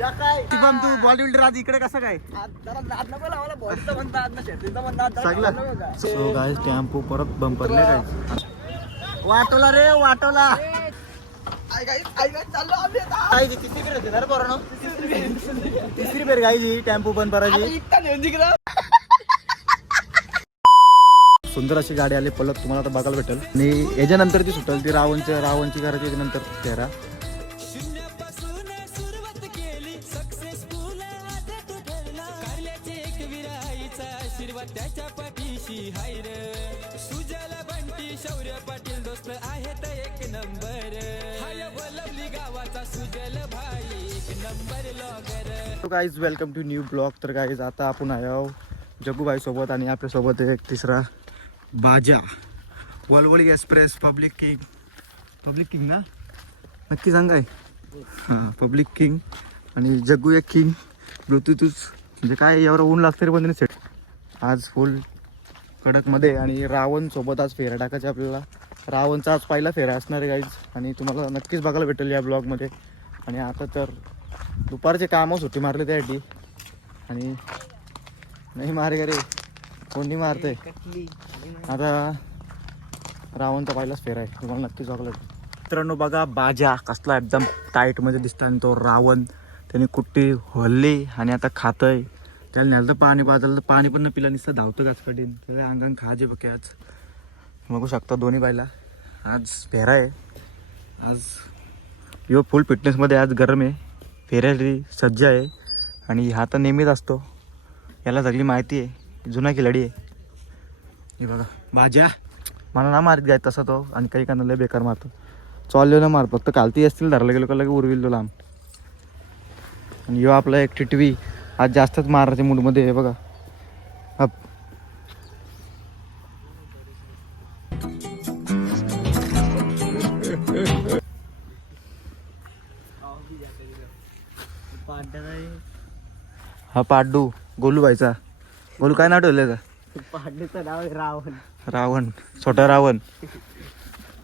शुभम तू बॉलिवूड आज इकडे कसं काय? सगळं. सो गाईज टेम्पो परत बंपरले काय वाटोला रे वाटोला. तिसरी फेर गायची टेम्पो बंद आता करायची सुंदर अशी गाडी आली पलक तुम्हाला आता बघायला भेटेल. आणि याच्यानंतर ती सुटेल ती रावणच्या रावणची करायची याच्यानंतर फेरा guys welcome to new blog तर गाईज आता आपण आहो जगूबाई सोबत आणि आपल्यासोबत एक तिसरा बाजा. वलवळी express public king public king ना? नक्की सांगा हां पब्लिक किंग आणि जग्गू एक किंग ब्लूटूथच म्हणजे काय एवढं ऊन लागतं रे पण नाही सेट आज फुल कडकमध्ये आणि रावणसोबत आज फेरा टाकायचे आपल्याला. रावणचा आज पहिला फेरा असणार आहे गाईज आणि तुम्हाला नक्कीच बघायला भेटेल या ब्लॉगमध्ये आणि आता तर दुपारचे कामं सुट्टी मारली त्यासाठी आणि नाही मारे का रे. कोणी मारते आता रावणचा पहिलाच फेरा आहे. तुम्हाला नक्कीच चॉकलेट मित्रांनो बघा बाजा कसला एकदम टाईटमध्ये दिसतो आणि तो रावण. त्याने कुट्टी हल्ली आणि आता खातंय. त्याला नेलं तर पाणी पाजलं तर पाणी पण न पिला नुसतं धावतं काच कठीण त्याला अंगान खाजे बघे आज बघू शकता दोन्ही बायला आज फेरा आहे. आज यो फुल फिटनेसमध्ये आज गरम आहे. फेऱ्यासाठी सज्ज आहे आणि हा तर नेहमीच असतो. याला सगळी माहिती आहे. जुना खिलाडी आहे. हे बघा. भाज्या. मला ना मारीत गाय तसा तो आणि काही काना लय बेकार मारतो. चाललो ना मार. फक्त कालती असतील धरला गेलो का लगे उरविल लांब. आणि यो आपला एक टिटवी. आज जास्तच मारायच्या मूडमध्ये आहे बघा. हप हा पाड्डू गोलू बाईचा गोलू काय नाव ठेवलं का पाडण्याचं नाव रावण. रावण छोटा रावण.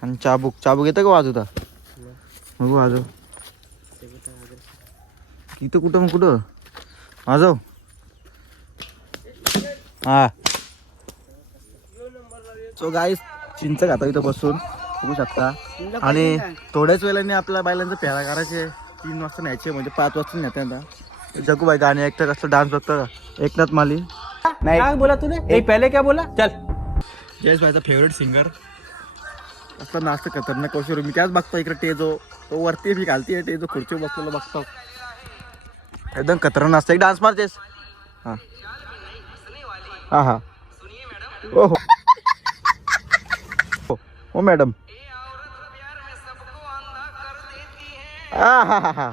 आणि चाबूक. चाबूक येतं का वाजवता बघू वाजव. इथं कुठं मग कुठं? वाजव. हा. सो गाईस चिंच खाता इथं बसून. बघू शकता. आणि थोड्याच वेळाने आपल्या बायलांचं फेरा करायचे तीन वाजता न्यायचे म्हणजे पाच वाजता नेते आता जगूबाई गाणे ऐकतं कसं डान्स बघतं का एकनाथ माली. नाही. काय बोला तूने ए पहले क्या बोला? चल. जयेश भाईचा फेवरेट सिंगर असला नाचतं खतरनाक कौशल मी त्याच बघतो इकडे टेजो तो वरती मी घालते टेजो खुर्चीवर बसलेलो बघतो. एकदम खतरनाक नाचतं एक डान्स मारतेस. हा. हा हा. ओ हो हो. हो मॅडम. हा हा हा हा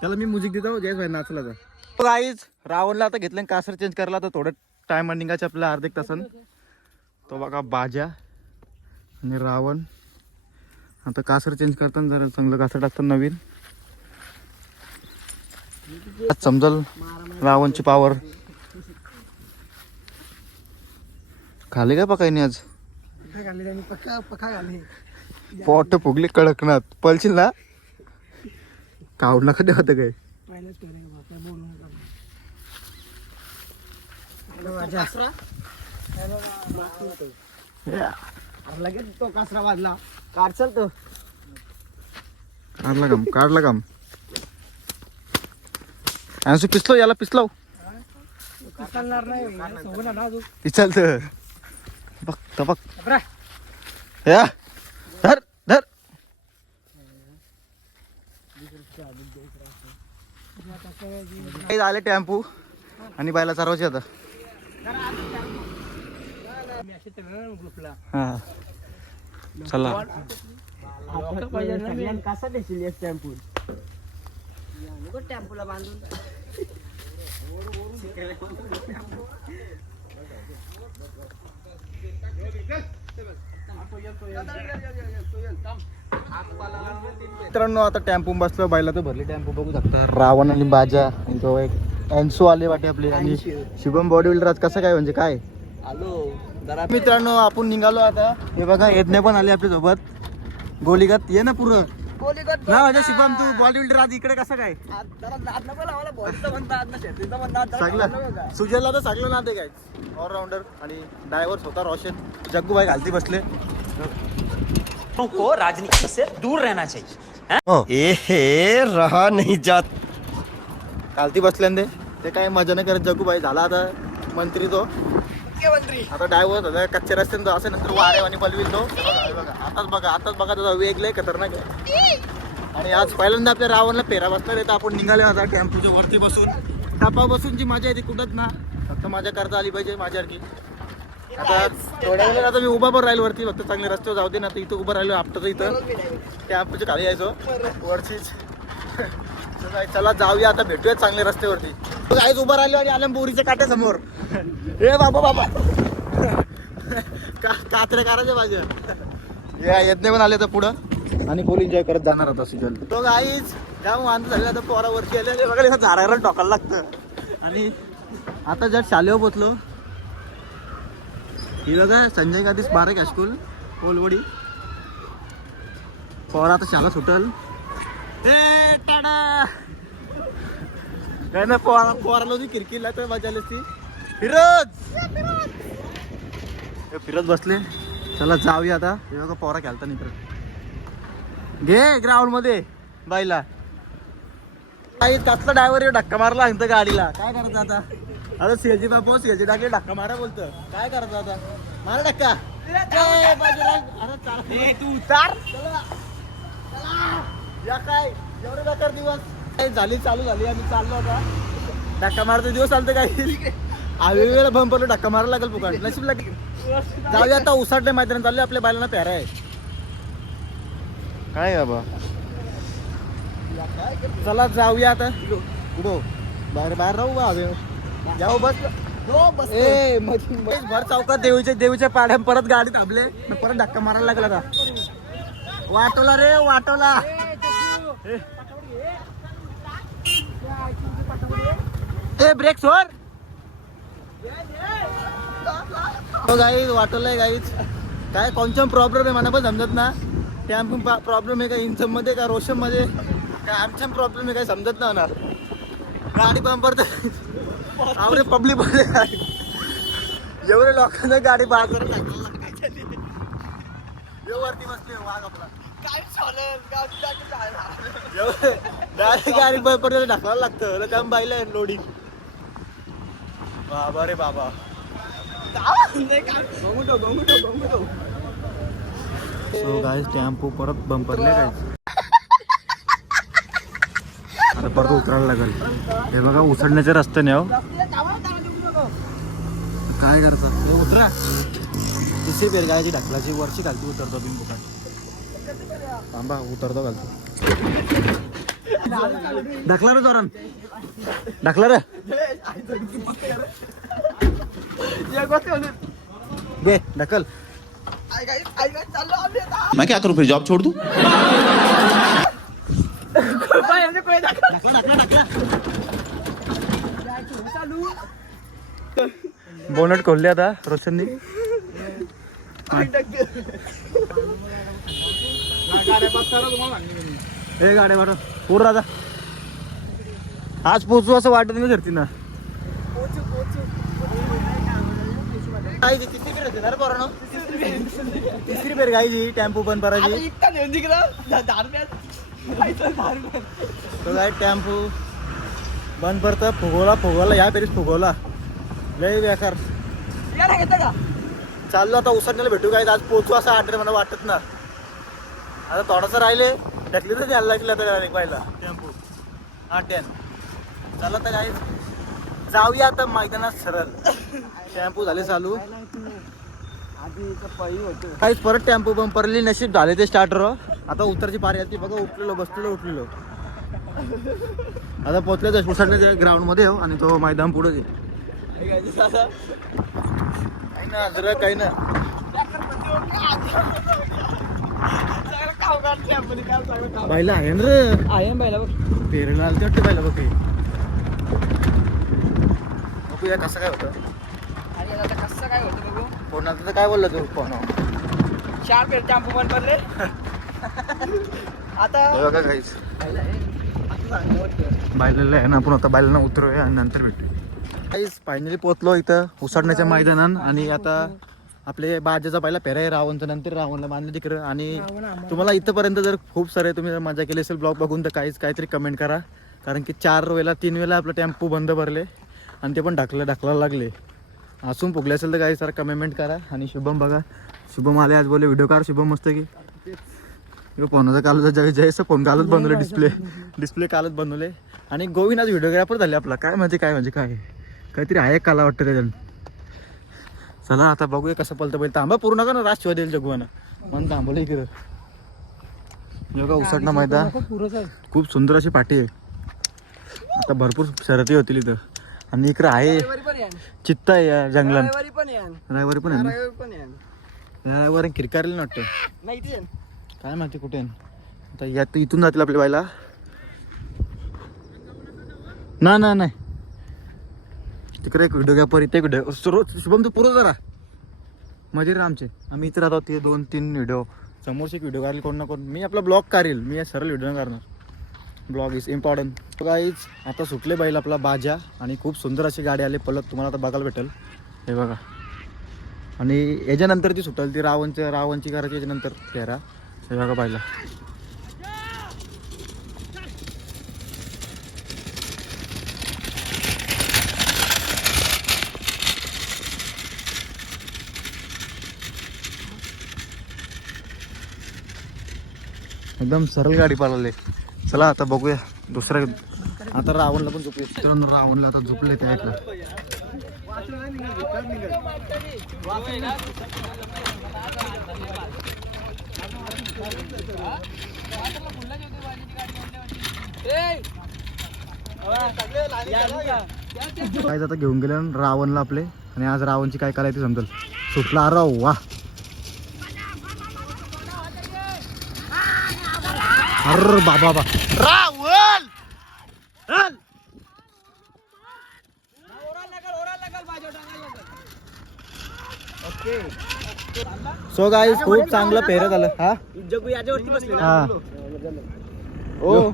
त्याला मी म्युझिक देतो जयेश भाई नाचला तर. गाईज रावणला आता घेतलं कासर चेंज करायला तर थोडं टाइम निघायचे आपल्याला अर्धा एक तासन. तो बघा बाजा आणि रावण. आता कासर चेंज करताना जरा चांगलं कासर टाकतं नवीन. आज समजल रावणची पावर खाली काय पकायनी आज? पक्का पक्का पोट फुगली कडकनाथ पळशील ना? कावड नका होतं काय? लगेच तो कासरा वाजला. काढचल तो. काढला काम काढला काम आणि पिसलो याला पिसलो. चालणार नाही बघ बरा या. काही आले टेम्पू आणि बायला चारवायचे आता. हा. चला. कसा देशील टेम्पो टेम्पोला बांधून मित्रांनो आता टेम्पो बसलो बायला तर भरली. टेम्पो बघू शकता. रावण आणि बाजा आणि तो एक एन्सो आले वाटे आपले. आणि शुभम बॉडी बिल्डर आज कसं काय म्हणजे काय? आलो. जरा मित्रांनो आपण निघालो आता. हे बघा यज्ञ पण आले आपल्यासोबत. गोलीगत ये ना पुरं. कोहली करतो ना म्हणजे शुभम तू बॉडी बिल्डर आज इकडे कसं काय? का? सुजलला तर चांगलं ना ते काय ऑलराऊंडर आणि ड्रायव्हर स्वतः रोशन. जग्गूबाई घालती बसले. को राजनीति से दूर रहना चाहिए। हो? रहा नहीं जात. घालती बसल्याने ते काय मजा नाही करत जग्गूबाई झाला आता मंत्री तो. मुख्यमंत्री. आता ड्रायव्हर झाला कच्चे रस्त्याने तो. असं नंतर वारे आणि पलविल तो. बघा आताच बघा आताच बघा त्याचा वेग लय खतरनाक आहे. आणि आज पहिल्यांदा आपल्या रावणला पेरा बसणार आहे. तर आपण निघाले आता टेम्पोच्या वरती बसून. टपा बसून जी मजा येते कुठंच ना. फक्त मजा करता आली पाहिजे माझ्यासारखी. आता थोड्या वेळेला आता मी उभा पण राहील वरती फक्त चांगले रस्त्यावर जाऊ दे ना तर इथं उभं राहिलो आपटं इथं. त्या टेम्पोच्या खाली यायचो वरचीच. चला जाऊया आता भेटूया चांगल्या रस्त्यावरती आईच उभं राहिलो आणि आलं बोरीच्या काट्यासमोर ए बाबा बाबा. का कात्रे करायचे माझे? या यज्ञ पण आले तर पुढं. आणि फुल एन्जॉय करत जाणार आता सिजन. तो आईच त्या वांद झाले आता पोरावरती आले बघा झाडाला टोकायला लागतं. आणि आता जर शालेव पोचलो. ही बघा संजय गादीस स्मारक हायस्कूल कोलवडी पोरा आता शाला सुटल. ए टाडा! काय ना पोरा पोराला होती किरकिरला तर मजा आली ती फिरत फिरत बसले. चला जाऊया आता. हे बघा पोरा खेळता नाही घे ग्राउंडमध्ये बाईला. काही डायव्हर ड्रायव्हर धक्का मारला सांगतं गाडीला. काय करायचं आता? आता सीएलजी बापू सीएलजी टाकले धक्का मारा बोलतं काय करायचं आता? मारा धक्का बाजूला. अरे. तू उतार. चला. चला. या काय? एवढे बेकार दिवस. काय झाली चालू झाली. आम्ही चाललो आता. धक्का मारते दिवस चालते काही वेळेला बंपरला धक्का मारायला लागेल फुकट. नशीब लागेल. जाऊया आता उसाडले मैदान चालले आपल्या बायलांना पेरा आहे. काय बाबा? चला जाऊया आता. कुठं? बाहेर बाहेर राहू बा हवे जाऊ बस. बस ए भर चौकात देवीच्या देवीच्या पाड्या परत गाडी थांबले परत धक्का मारायला लागला आता. वाटवला रे वाटवला ए ब्रेक हो गाईज वाटवलंय गाईज काय कोणचा प्रॉब्लेम आहे मला पण समजत ना. त्या प्रॉब्लेम आहे का इंचममध्ये का रोशममध्ये काय आमच्या प्रॉब्लेम आहे काय समजत ना होणार. गाडी बंपर तर आवडे पब्लिकमध्ये एवढे लोकांना गाडी बाहेर करून टाकायला वरती बसले वाघ आपला. काय चालेल गावची जागी चालणार. एवढे गाडी ढकलायला लागतं. काम बाईला लोडिंग बाबा रे बाबा. सो गाईज टेम्पो परत बंपरले काय आता परत उतरायला लागेल. हे बघा हो कामाला जाणं देऊ नको. काय करतात हे उतरा. तिसरी पेर गायची ढकलाची वरची घालती उतरतो बिन बुकाट थांबा उतरतो घालतो ढकला रे जोरान. ढकला रे. घे ढकल. मैं क्या करूं फिर जॉब छोड़ दूं? बोनट खोलले आता रोशननी. हे गाड्या बरं पूर राजा. आज पोचू असं वाटत नाही धरती ना तिसरी पेर होती ना रे पोरांनो? तिसरी पेर गायची टेम्पो बंद आता करायची इतका नेऊन तिकडं. दहा- दहा रुपयात. खायचं दहा रुपयात. तो काय टेम्पो बंद पडतं. फुगवला फुगवला. या पेरीस फुगवला. लय बेकार? चाललो आता उसरण्याला भेटू काय आज पोचू असं आठ मला वाटत ना. आता थोडंसं राहिले. ढकली तर द्यायला लागले आता पाहिला टेम्पो. आठ टॅन चला तर काय जाऊया आता मैदानात सरळ. टेम्पो झाले चालू. आधी इथं पळी होतो. काहीच परत टेम्पो बंपरली नशीब झाले ते स्टार्टर आता उतरची पारी आली बघा उठलेलो बसलेलो उठलेलो. आता पोचले तर उसरण्याच्या ग्राउंडमध्ये हो आणि तो मैदान पुढे. काही ना जरा काही ना. पाहिलं आहे ना रे. आहे ना बाईला बघ. पेरेला आलं वाटतं पाहिलं बघ ते बघूया कसं काय होतं. आणि आता कसं काय होतं बघू. कोणाचं तर काय बोललं तू? फोन चार पेर टॅम्पो बंद पडले आता बघा काहीच. बायलेलं आहे ना आपण आता बायलांना उतरूया आणि नंतर भेटू काहीच फायनली पोहोचलो इथं उसाडण्याच्या मैदानात आणि आता आपले बाजाचा पहिला फेरा आहे रावणचं नंतर रावणला बांधलं तिकडं. आणि तुम्हाला इथंपर्यंत जर खूप सारे तुम्ही जर मजा केली असेल ब्लॉग बघून तर काहीच काहीतरी कमेंट करा. कारण की चार वेळेला तीन वेळेला आपलं टेम्पो बंद भरले आणि ते पण ढकलं ढकलायला लागले. असून फुगले असेल तर काही सर कमेंट करा आणि शुभम बघा. शुभम आले आज बोले व्हिडिओ कार शुभम मस्त की. इकडं फोनाचा कालच जय जयचं फोन कालच बनवले डिस्प्ले डिस्प्ले कालच बनवले. आणि गोविंद आज व्हिडिओग्राफर झाले आपला. काय म्हणजे काय म्हणजे काय? काहीतरी आहे काला वाटतं त्याच्यानं चला आता बघूया कसं पलतं पहिले तांबा पूर्ण का ना शिवाय देईल जगवानं. म्हणून थांबवलं इकडं. योगा उसटणं मैदान. खूप सुंदर अशी पाठी आहे. आता भरपूर शर्यती होतील इथं. आणि इकडं आहे. चित्ता आहे या जंगलात. रविवारी पण यान. रविवारी पण आहे रविवारी किरकारले वाटतं. काय माहिती कुठे आता यात इथून जातील आपल्या बायला ना ना नाही. तिकडे एक व्हिडिओ घ्या पर इथे व्हिडिओ. रोज शुभम तू पुरो जरा. मजे आमचे. आम्ही इथे राहतो ते दोन तीन व्हिडिओ. समोरचे एक व्हिडिओ काढेल कोण ना कोण. मी आपला ब्लॉग काढेल. मी या सरळ व्हिडिओ करणार ब्लॉग इज इम्पॉर्टंट गाईज आता सुटले बैल आपला बाजा आणि खूप सुंदर अशी गाडी आली. पलत तुम्हाला आता बघायला भेटेल. हे बघा. आणि याच्यानंतर ती सुटेल ती रावणच्या रावणची करायची याच्यानंतर फेरा हे बघा पाहिला. एकदम सरळ गाडी पाळले. चला आता बघूया. दुसऱ्या आता रावणला पण झोपले मित्रांनो रावणला आता झोपले त्या ऐकलं काय आता घेऊन गेले रावणला आपले. आणि आज रावणची काय करायची समजेल? सुटला अरे वा. अरे बाबा बा सो गाईस खूप चांगलं पेरत आलं. हा? जग्गू याच्यावरती बसले हा. हो.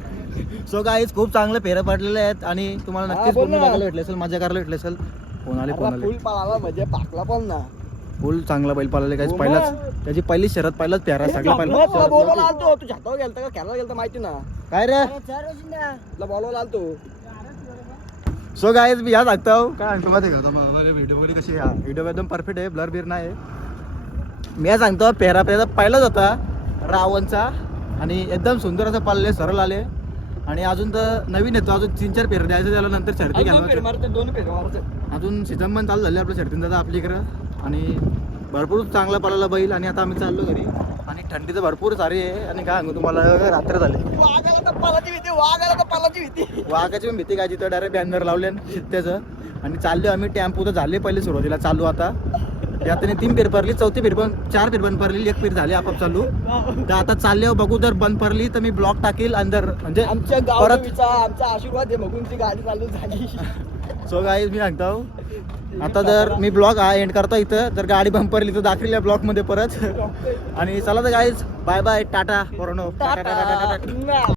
सो गाईस खूप चांगलं फेरं पडलेले आहेत आणि तुम्हाला हा, नक्कीच. बघायला भेटले असेल मजा करायला भेटले असेल. फोन आले फोन आले फुल पाळाला म्हणजे पाकला पण ना. फुल चांगला बैल पाळले काय हो पहिलाच. त्याची पहिली शरद पहिलाच प्यारा सगळा पहिला बोलवला आलतो. तू झाटावर गेलता का? खेळायला गेलता माहिती ना. काय रे? तुला बोलवला आलतो. सो गाईज मी या सांगतो काय सांगतो माहिती का व्हिडिओ वगैरे कशी व्हिडिओ एकदम परफेक्ट आहे ब्लर बिर नाही मी सांगतो पेरा पेरा पहिलाच होता रावणचा. आणि एकदम सुंदर असं पाळले सरळ आले. आणि अजून तर नवीन येतो अजून तीन चार पेर द्यायचं त्याला नंतर शर्ती फेर घ्यायला दोन फेर अजून सीझन पण चालू झाले आपल्या शर्तीन दादा आपल्या इकडं. आणि भरपूर चांगला पळाला बैल आणि आता आम्ही चाललो घरी. आणि थंडी तर भरपूर सारी आहे. आणि काय सांगू तुम्हाला रात्र झाली. वाघाची पण भीती काय तिथं डायरेक्ट बॅनर लावले शित्त्याचं आणि चाललो आम्ही टेम्पो तर झाले पहिले सुरुवातीला चालू आता. यातने तीन फेर पडली चौथी फेर पण चार फेर बंद पडली एक फेर झाली आपाप चालू तर आता चालले बघू जर बंद पडली तर मी ब्लॉक टाकील अंदर म्हणजे आमच्या गावाचा आमचा आशीर्वाद आहे बघून ती गाडी चालू झाली. सो गाई मी सांगतो. आता जर मी ब्लॉग एंड करतो इथं जर गाडी बंद पडली तर दाखवली ब्लॉगमध्ये परत. आणि चला तर guys bye bye tata corona